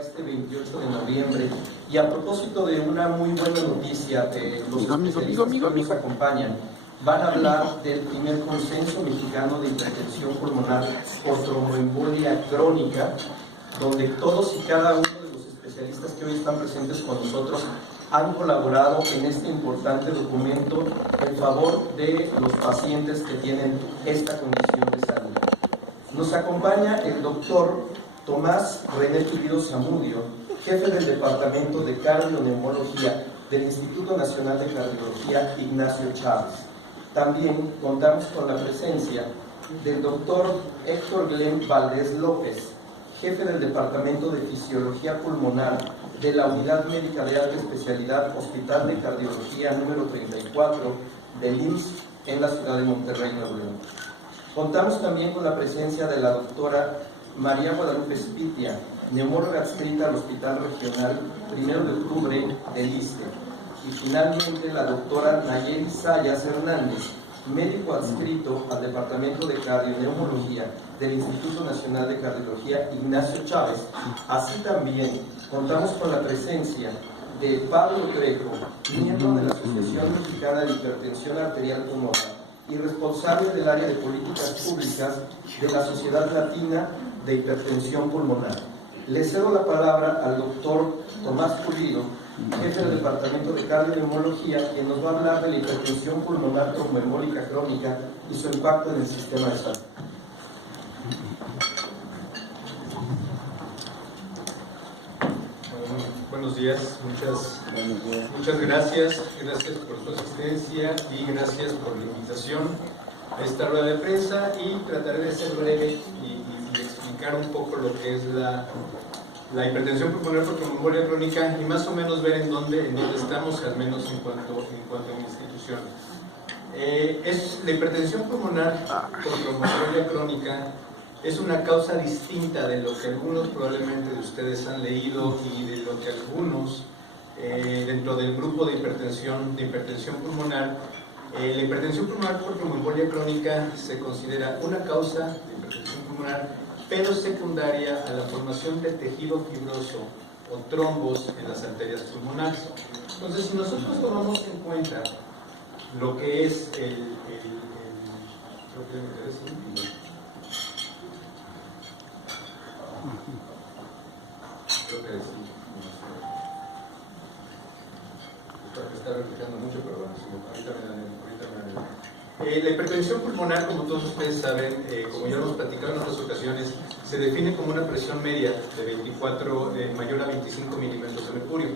este 28 de noviembre y a propósito de una muy buena noticia de los especialistas que nos acompañan, van a hablar del primer consenso mexicano de hipertensión pulmonar por tromboembolia crónica, donde todos y cada uno de los especialistas que hoy están presentes con nosotros han colaborado en este importante documento en favor de los pacientes que tienen esta condición de salud. Nos acompaña el doctor Tomás René Pulido Zamudio, jefe del Departamento de Cardioneumología del Instituto Nacional de Cardiología Ignacio Chávez. También contamos con la presencia del doctor Héctor Glenn Valdés López, jefe del Departamento de Fisiología Pulmonar de la Unidad Médica de Alta Especialidad Hospital de Cardiología número 34 del IMSS en la ciudad de Monterrey, Nuevo León. Contamos también con la presencia de la doctora María Guadalupe Spitia, neumóloga adscrita al Hospital Regional 1 de Octubre del ISSSTE. Y finalmente la doctora Nayeli Sayas Hernández, médico adscrito al Departamento de Cardioneumología del Instituto Nacional de Cardiología Ignacio Chávez. Así también contamos con la presencia de Pablo Trejo, miembro de la Asociación Mexicana de Hipertensión Arterial Pulmonar y responsable del área de políticas públicas de la Sociedad Latina de Hipertensión Pulmonar. Le cedo la palabra al doctor Tomás Pulido, jefe del Departamento de Cardioneumología, quien nos va a hablar de la hipertensión pulmonar tromboembólica crónica y su impacto en el sistema de salud. Buenos días, muchas gracias por su asistencia y gracias por la invitación a esta rueda de prensa, y trataré de ser breve y explicar un poco lo que es la hipertensión pulmonar por tromboembolia crónica y más o menos ver en dónde estamos, al menos en cuanto a mi institución. La hipertensión pulmonar por tromboembolia crónica es una causa distinta de lo que algunos probablemente de ustedes han leído y de lo que algunos dentro del grupo de hipertensión pulmonar. La hipertensión pulmonar por tromboembolia crónica se considera una causa de hipertensión pulmonar, pero secundaria a la formación de tejido fibroso o trombos en las arterias pulmonares. Entonces, si nosotros tomamos en cuenta lo que es está reflejando mucho, pero bueno, ahorita la hipertensión pulmonar, como todos ustedes saben, como ya hemos platicado en otras ocasiones, se define como una presión media de mayor a 25 milímetros de mercurio,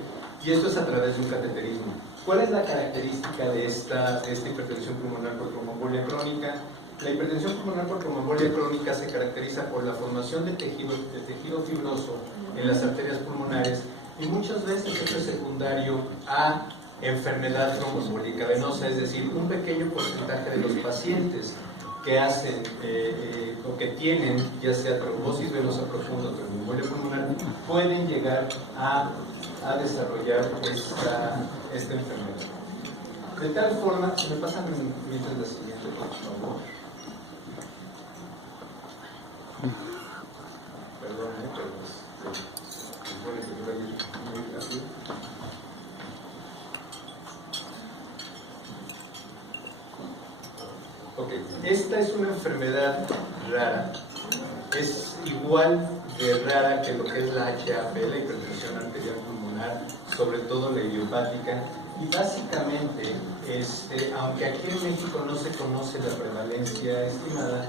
y esto es a través de un cateterismo. ¿Cuál es la característica de esta hipertensión pulmonar por tromboembolia crónica? La hipertensión pulmonar por tromboembolia crónica se caracteriza por la formación de tejido fibroso en las arterias pulmonares, y muchas veces esto es secundario a enfermedad tromboembólica venosa, es decir, un pequeño porcentaje de los pacientes que hacen o que tienen ya sea trombosis venosa profunda o tromboembolia pulmonar pueden llegar a desarrollar esta enfermedad. De tal forma, si me pasan mientras la siguiente, por favor. Perdón, pero supone que voy a ir muy rápido. Ok, esta es una enfermedad rara, es igual de rara que lo que es la HAP, la hipertensión arterial pulmonar, sobre todo la idiopática, y básicamente, aunque aquí en México no se conoce la prevalencia estimada,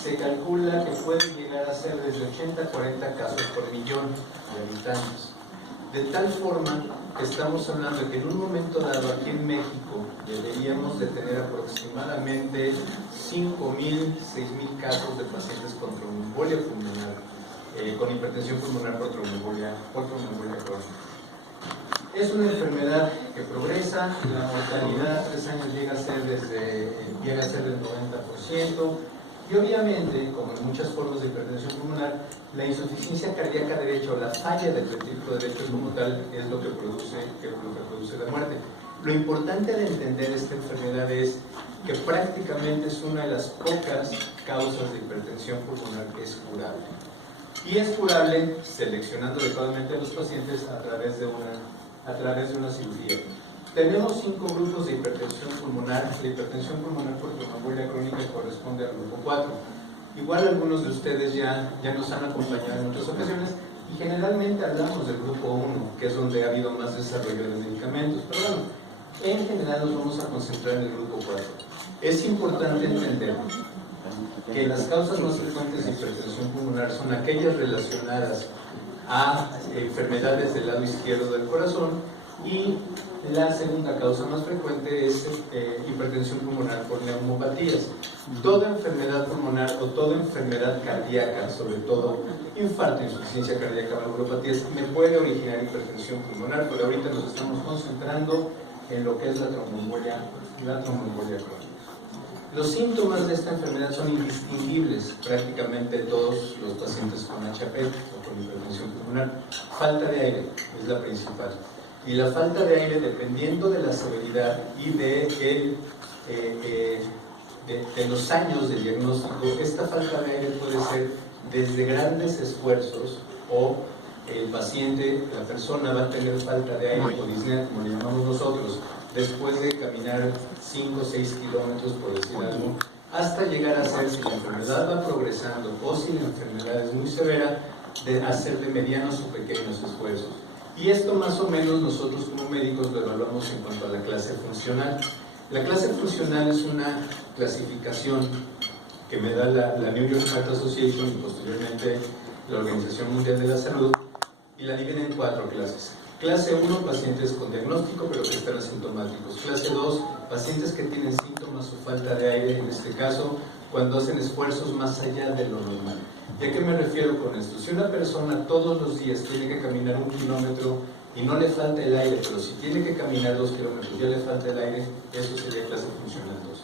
se calcula que puede llegar a ser desde 80 a 40 casos por millón de habitantes. De tal forma que estamos hablando de que en un momento dado aquí en México deberíamos de tener aproximadamente 5.000, 6.000 casos de pacientes con tromboembolia pulmonar, con hipertensión pulmonar por tromboembolia crónica. Es una enfermedad que progresa, la mortalidad a 3 años llega a ser del 90%, y obviamente, como en muchas formas de hipertensión pulmonar, la insuficiencia cardíaca derecha o la falla del ventrículo derecho como tal es lo que produce la muerte. Lo importante de entender esta enfermedad es que prácticamente es una de las pocas causas de hipertensión pulmonar que es curable. y es curable seleccionando adecuadamente a los pacientes a través de una cirugía. Tenemos 5 grupos de hipertensión pulmonar. La hipertensión pulmonar por tromboembolia crónica corresponde al grupo 4. Igual algunos de ustedes ya nos han acompañado en muchas ocasiones y generalmente hablamos del grupo 1, que es donde ha habido más desarrollo de medicamentos. Pero bueno, en general nos vamos a concentrar en el grupo 4. Es importante entender que las causas más frecuentes de hipertensión pulmonar son aquellas relacionadas a enfermedades del lado izquierdo del corazón, y la segunda causa más frecuente es hipertensión pulmonar por neumopatías. Toda enfermedad pulmonar o toda enfermedad cardíaca, sobre todo infarto, insuficiencia cardíaca, valvulopatías, me puede originar hipertensión pulmonar, pero ahorita nos estamos concentrando en lo que es la tromboembolia crónica. Los síntomas de esta enfermedad son indistinguibles prácticamente todos los pacientes con HP o con hipertensión pulmonar. Falta de aire es la principal. Y la falta de aire, dependiendo de la severidad y de los años de diagnóstico, esta falta de aire puede ser desde grandes esfuerzos o el paciente, la persona va a tener falta de aire o disnea, como le llamamos nosotros, después de caminar 5 o 6 kilómetros, por decir algo, hasta llegar a ser, si la enfermedad va progresando o si la enfermedad es muy severa, de hacer de medianos o pequeños esfuerzos. Y esto más o menos nosotros como médicos lo evaluamos en cuanto a la clase funcional. La clase funcional es una clasificación que me da la New York Heart Association y posteriormente la Organización Mundial de la Salud, y la dividen en 4 clases. Clase 1, pacientes con diagnóstico pero que están asintomáticos. Clase 2, pacientes que tienen síntomas o falta de aire, en este caso cuando hacen esfuerzos más allá de lo normal. ¿Y a qué me refiero con esto? Si una persona todos los días tiene que caminar 1 kilómetro y no le falta el aire, pero si tiene que caminar 2 kilómetros y ya le falta el aire, eso sería clase funcional 2.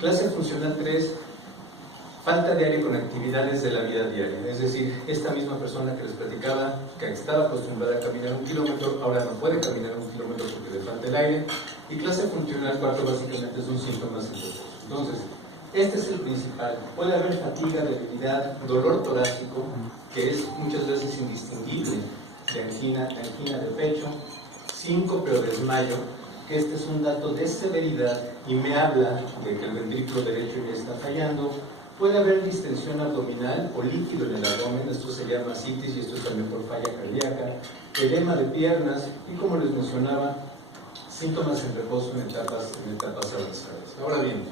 Clase funcional 3, falta de aire con actividades de la vida diaria. Es decir, esta misma persona que les platicaba, que estaba acostumbrada a caminar 1 kilómetro, ahora no puede caminar 1 kilómetro porque le falta el aire. Y clase funcional 4 básicamente son síntomas psicológicos. Entonces, este es el principal. Puede haber fatiga, debilidad, dolor torácico, que es muchas veces indistinguible de angina de pecho, síncope o desmayo, que este es un dato de severidad y me habla de que el ventrículo derecho ya está fallando. Puede haber distensión abdominal o líquido en el abdomen, esto se llama ascitis y esto es también por falla cardíaca, edema de piernas y, como les mencionaba, síntomas en reposo en etapas avanzadas. Ahora bien,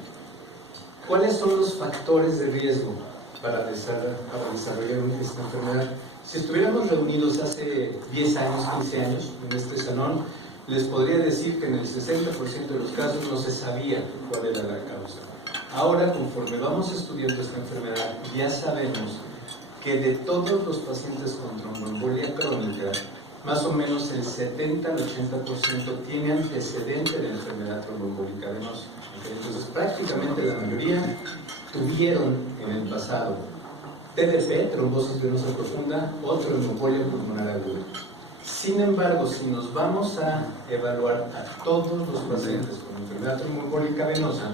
¿cuáles son los factores de riesgo para desarrollar esta enfermedad? Si estuviéramos reunidos hace 10 años, 15 años en este salón, les podría decir que en el 60% de los casos no se sabía cuál era la causa. Ahora, conforme vamos estudiando esta enfermedad, ya sabemos que de todos los pacientes con tromboembolia crónica, más o menos el 70 al 80% tiene antecedente de la enfermedad tromboembólica venosa. Entonces, prácticamente la mayoría tuvieron en el pasado TDP, trombosis venosa profunda, o tromboembolia pulmonar aguda. Sin embargo, si nos vamos a evaluar a todos los pacientes con enfermedad tromboembólica venosa,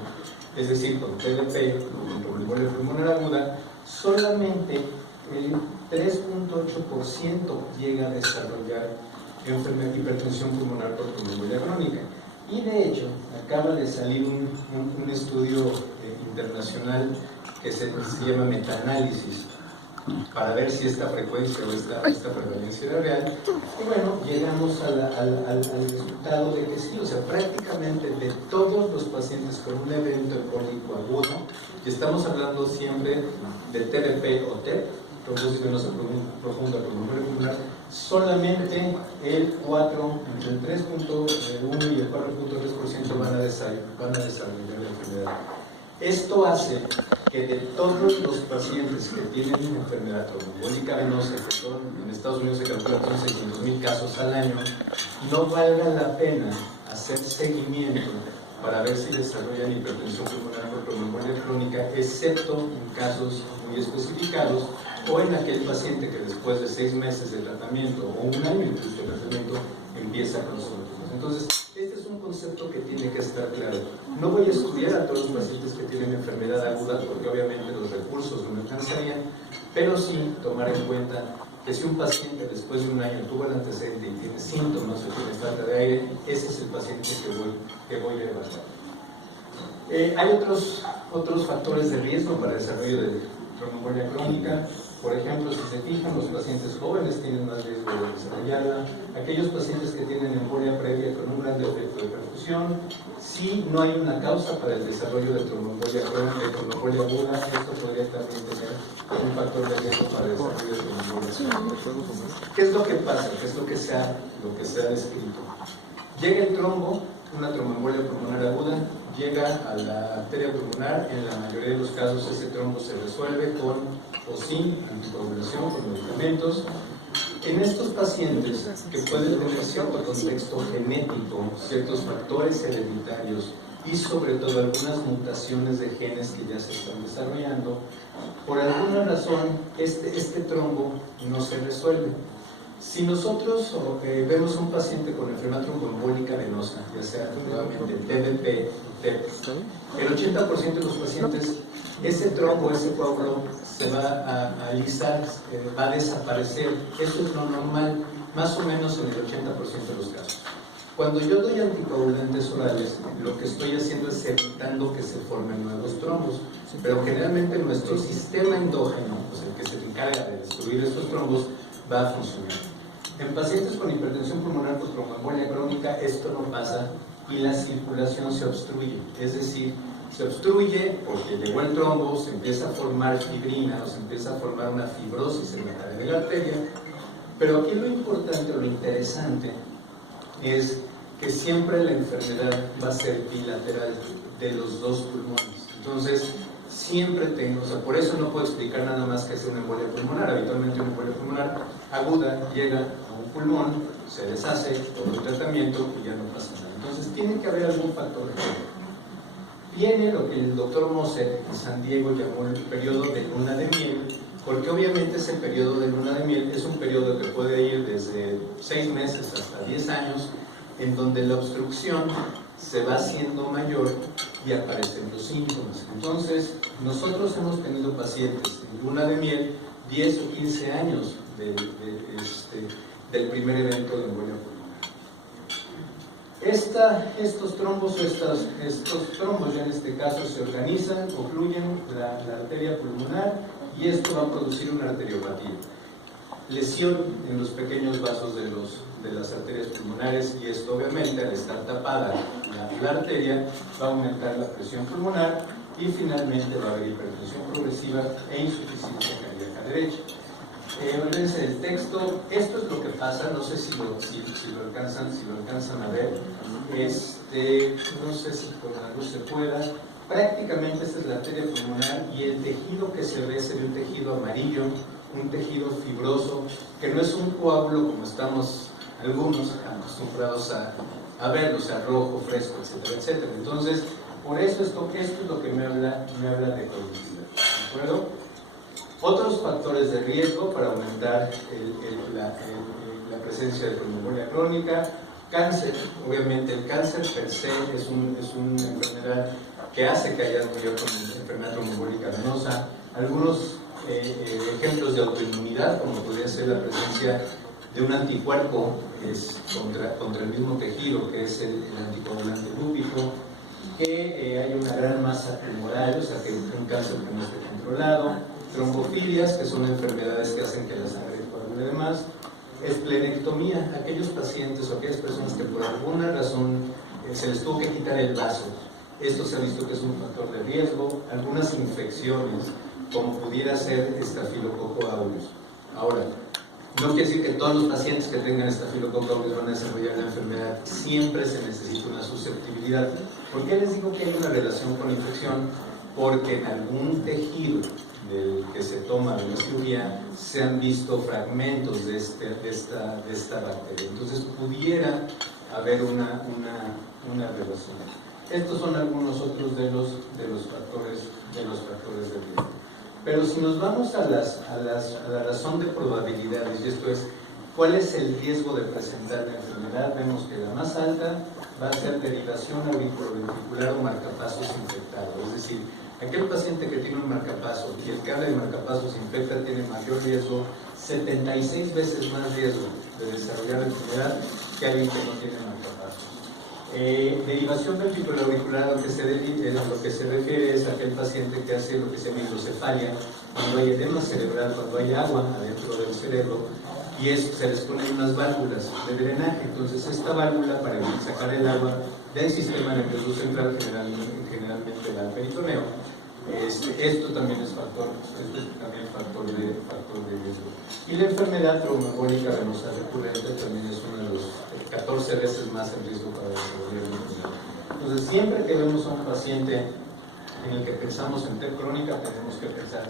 es decir, con TDP, con tromboembolia pulmonar aguda, solamente el 3.8% llega a desarrollar hipertensión pulmonar por tromboembolia crónica. Y de hecho, acaba de salir un estudio internacional que se llama metaanálisis para ver si esta frecuencia o esta prevalencia era real. Y bueno, llegamos al resultado de que sí, o sea, prácticamente de todos los pacientes con un evento embólico agudo, y estamos hablando siempre de TDP o TEP, trombosis venosa profunda por pulmonar, solamente el 4, entre el 3.1 y el 4.3% van a desarrollar la enfermedad. Esto hace que de todos los pacientes que tienen una enfermedad tromboembólica venosa, que son, en Estados Unidos se calcula 600,000 casos al año, no valga la pena hacer seguimiento para ver si desarrollan hipertensión pulmonar por tromboembolia crónica, excepto en casos muy especificados o en aquel paciente que después de 6 meses de tratamiento o un año incluso de tratamiento empieza con síntomas. Entonces, este es un concepto que tiene que estar claro. No voy a estudiar a todos los pacientes que tienen enfermedad aguda porque obviamente los recursos no me alcanzarían, pero sí tomar en cuenta que si un paciente después de un año tuvo el antecedente y tiene síntomas o tiene falta de aire, ese es el paciente que voy a evaluar. Hay otros factores de riesgo para el desarrollo de tromboembolia crónica. Por ejemplo, si se fijan, los pacientes jóvenes tienen más riesgo de desarrollarla. Aquellos pacientes que tienen embolia previa con un gran defecto de perfusión, si no hay una causa para el desarrollo de tromboembolia crónica, de tromboembolia aguda, esto podría también tener un factor de riesgo para el desarrollo de tromboembolia crónica. ¿Qué es lo que pasa? ¿Qué es lo que se ha descrito? Llega el trombo, una tromboembolia pulmonar aguda, llega a la arteria pulmonar, en la mayoría de los casos ese trombo se resuelve con o sin anticoagulación, con medicamentos. En estos pacientes que pueden tener cierto contexto genético, ciertos factores hereditarios y sobre todo algunas mutaciones de genes que ya se están desarrollando, por alguna razón este trombo no se resuelve. Si nosotros vemos un paciente con enfermedad tromboembólica venosa, ya sea nuevamente TDP, TEP, el 80% de los pacientes, ese trombo, ese coágulo se va a alisar, va a desaparecer. Eso es lo normal, más o menos en el 80% de los casos. Cuando yo doy anticoagulantes orales, lo que estoy haciendo es evitando que se formen nuevos trombos, pero generalmente nuestro sistema endógeno, pues el que se encarga de destruir estos trombos, va a funcionar. En pacientes con hipertensión pulmonar por tromboembolia crónica esto no pasa y la circulación se obstruye, es decir, se obstruye porque llegó el trombo, se empieza a formar fibrina o se empieza a formar una fibrosis en la pared de la arteria, pero aquí lo importante o lo interesante es que siempre la enfermedad va a ser bilateral de los dos pulmones. Entonces, siempre tengo, o sea, por eso no puedo explicar nada más que es una embolia pulmonar. Habitualmente una embolia pulmonar aguda llega a un pulmón, se deshace con un tratamiento y ya no pasa nada. Entonces, tiene que haber algún factor de riesgo. Viene lo que el doctor Moser en San Diego llamó el periodo de luna de miel, porque obviamente ese periodo de luna de miel es un periodo que puede ir desde 6 meses hasta 10 años, en donde la obstrucción se va haciendo mayor y aparecen los síntomas. Entonces, nosotros hemos tenido pacientes en luna de miel 10 o 15 años del primer evento de embolia pulmonar. Estos trombos ya en este caso se organizan, ocluyen la arteria pulmonar y esto va a producir una arteriopatía. Lesión en los pequeños vasos de las arterias pulmonares y esto obviamente al estar tapada la arteria va a aumentar la presión pulmonar y finalmente va a haber hipertensión progresiva e insuficiencia cardíaca derecha. Olvídense del texto, esto es lo que pasa, no sé si lo alcanzan a ver, no sé si con la luz se pueda. Prácticamente esta es la arteria pulmonar y el tejido que se ve un tejido amarillo, un tejido fibroso, que no es un coágulo como estamos algunos acostumbrados a verlo, o sea, rojo, fresco, etcétera, etcétera. Entonces, por eso esto es lo que me habla de conductividad, ¿de acuerdo? Otros factores de riesgo para aumentar la presencia de tromboembolia crónica, cáncer. Obviamente el cáncer per se es una enfermedad que hace que haya mayor enfermedad tromboembólica venosa. Algunos ejemplos de autoinmunidad, como podría ser la presencia de un anticuerpo contra el mismo tejido, que es el anticoagulante lúpico, que hay una gran masa tumoral, o sea que un cáncer que no esté controlado, trombofilias, que son enfermedades que hacen que la sangre coagule de más, esplenectomía, aquellos pacientes o aquellas personas que por alguna razón se les tuvo que quitar el vaso. Esto se ha visto que es un factor de riesgo, algunas infecciones, como pudiera ser estafilococo aureus. Ahora, no quiere decir que todos los pacientes que tengan estafilococo aureus van a desarrollar la enfermedad, siempre se necesita una susceptibilidad. ¿Por qué les digo que hay una relación con infección? Porque en algún tejido del que se toma de la cirugía se han visto fragmentos de esta bacteria. Entonces pudiera haber una relación. Estos son algunos otros de los factores de riesgo. Pero si nos vamos a la razón de probabilidades, y esto es ¿Cuál es el riesgo de presentar la enfermedad? Vemos que la más alta va a ser derivación auriculoventricular o marcapasos infectado. Es decir, aquel paciente que tiene un marcapaso y el cable de marcapasos se infecta tiene mayor riesgo, 76 veces más riesgo de desarrollar la enfermedad que alguien que no tiene marcapasos. Derivación ventricular a lo que se refiere es aquel paciente que hace lo que se llama hidrocefalia, cuando hay edema cerebral, cuando hay agua adentro del cerebro, y se les ponen unas válvulas de drenaje. Entonces esta válvula, para sacar el agua del sistema nervioso central, generalmente el peritoneo, esto también es factor de riesgo. Y la enfermedad trombembólica venosa recurrente también es uno de los 14 veces más en riesgo para desarrollar la enfermedad. Entonces siempre que vemos a un paciente en el que pensamos en TEP crónica, tenemos que pensar